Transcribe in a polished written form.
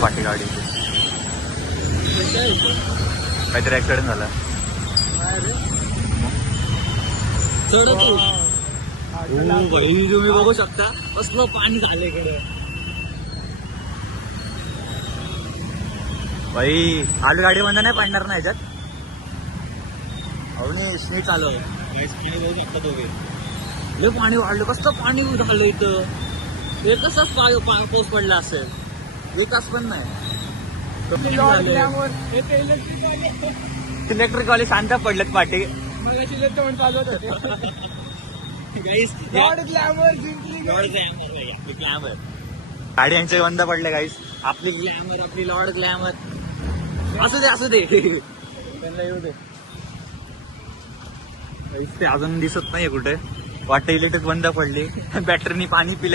पाठी गाडीची. काहीतरी ऍक्सिडेंट झाला. तुम्ही बघू शकता कसलं पाणी झालं इकडे. भाई आज गाडी बंद नाही पडणार ना ह्याच्यात. अवनीश नीट चालव. पाणी बघू शकता तुम्ही. लय पाणी वाढलं. कसलं पाणी झालं इथं. एकच पाऊस पडला असेल. एक तास पण नाही. इलेक्ट्रिक वाले शांत पडलेत पाठी. गाडी यांचे बंद पडले गाईस. आपली ग्लॅमर, आपली लॉर्ड ग्लॅमर. असू दे असू दे. त्यांना येऊ दे. ते अजून दिसत नाहीये कुठे. वाटतं इलेक्ट्रिक बंद पडली. बॅटरीनी पाणी पिले.